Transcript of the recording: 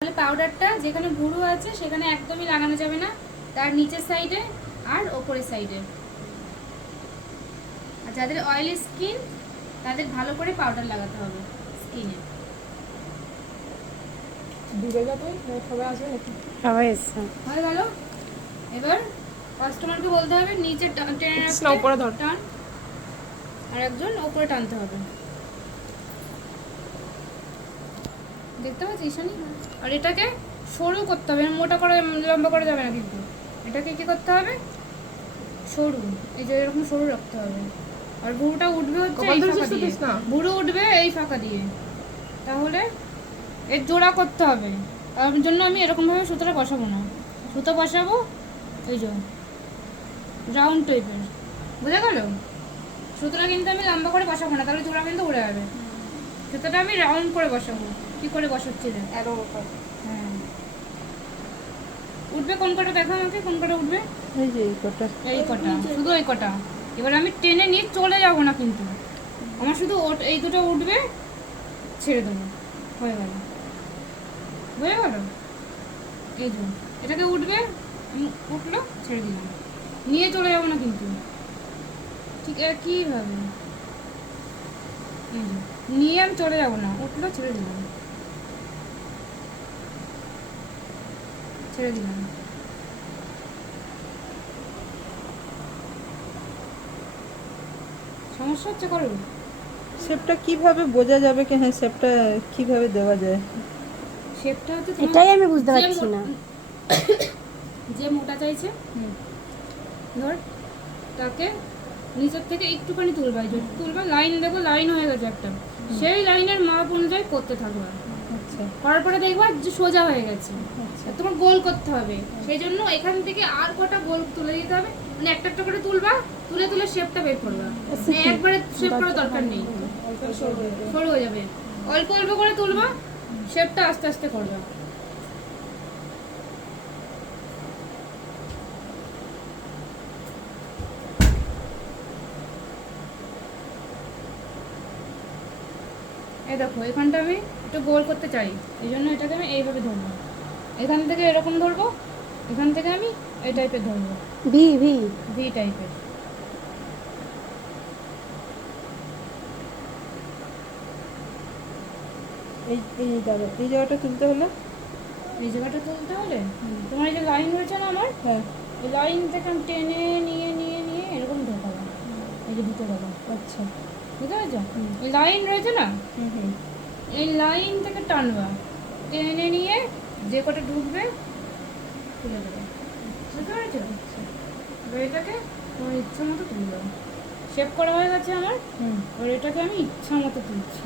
তাহলে পাউডারটা যেখানে ভুরু আছে সেখানে একদমই লাগানো যাবে না, তার নিচের সাইডে আর ওপরের সাইডে। আর যাদের অয়েলি স্কিন তাদের ভালো করে পাউডার লাগাতে হবে স্কিনে। সবাই আসবে নাকি? সবাই এসছে। হয়ে গেল। এবার কাস্টমারকে বলতে হবে নিচে টেনে রাখতে, উপরে ধর টান, আর একজন উপরে টানতে হবে। দেখতে পাচ্ছিস শানি? আর এটাকে সরু করতে হবে, মোটা করে লম্বা করে যাবে না কিন্তু। এটাকে কি করতে হবে? সরু, এই যে এরকম সরু রাখতে হবে। আর ভুরুটা উঠবে হচ্ছে এই ফাঁকা দিয়ে, ভুরু উঠবে এই ফাঁকা দিয়ে। তাহলে এর জোড়া করতে হবে, তার জন্য আমি এরকমভাবে সুতোটা বসাবো না, সুতো বসাবো এই যে রাউন্ড টাইপের, বুঝা গেল? সুতোটা কিন্তু আমি লম্বা করে বসাবো না, তাহলে জোড়া কিন্তু উড়ে যাবে। সুতোটা আমি রাউন্ড করে বসাবো। কি করে বসাচ্ছি রে? হ্যাঁ, উঠবে কোন কটা দেখো আমাকে, কোন কটা উঠবে? এই যে এই কটা, এই কটা, শুধু এই কটা। এবার আমি টেনে নিয়ে চলে যাব না কিন্তু, আমার শুধু এই দুটো উঠবে, ছেড়ে দেবো, হয়ে গেল। বুঝে গেল? এই যে এটাকে উঠবে, উঠলো, ছেড়ে দিলাম, নিয়ে চলে যাবো না কিন্তু। ঠিক একইভাবে এই যে নিয়ে আমি চলে যাবো না, উঠলো, ছেড়ে দিলাম, ছেড়ে দিলাম। সমস্যা হচ্ছে করো? শেপটা কিভাবে বোঝা যাবে কি? হ্যাঁ, শেপটা কিভাবে দেওয়া যায়? শেপটা হচ্ছে এটাই আমি বুঝতে পারছি না। যে মোটা চাইছে ধর, তাকে নিচের থেকে একটুখানি তুলবা, এই যে তুলবা, লাইন দেখো লাইন হয়ে গেছে একটা, সেই লাইনের মাপ অনুযায়ী করতে থাকবা। আচ্ছা করার পরে দেখবা যে সোজা হয়ে গেছে। আচ্ছা, তোমার গোল করতে হবে, সেই জন্য এখান থেকে আর কটা গোল তুলে দিতে হবে, মানে একটা একটা করে তুলবা, তুলে তুলে শেপটা বের করবা। মানে একবারে শেপ করার দরকার নেই, সরু হয়ে যাবে। অল্প অল্প করে তুলবা, শেপটা আস্তে আস্তে করবা। এই দেখো এখানটা আমি একটু গোল করতে চাই, এই জন্য এটাকে আমি এইভাবে ধরবো, এখান থেকে এরকম ধরবো, এখান থেকে আমি এই টাইপের ধরবো, ভি ভি ভি টাইপের। এই এই দাঁড়ো, এই জায়গাটা তুলতে হলো। এই জায়গাটা তুলতে হলে তোমার এই যে লাইন রয়েছে না আমার, হ্যাঁ এই লাইন থেকে আমি টেনে নিয়ে নিয়ে নিয়ে এরকম ঢোকাবো, এই যে ঢুকে দেবো। আচ্ছা, বুঝতে পেরেছো? এই লাইন রয়েছে না, হুম হুম, এই লাইন থেকে টানবা, টেনে নিয়ে যে কটা ঢুকবে তুলে দেবে। বুঝতে পেরেছো? এবার এটাকে তোমার ইচ্ছা মতো তুলবে। শেপ করা হয়ে গেছে আমার, হুম। এবার এটাকে আমি ইচ্ছা মতো তুলছি।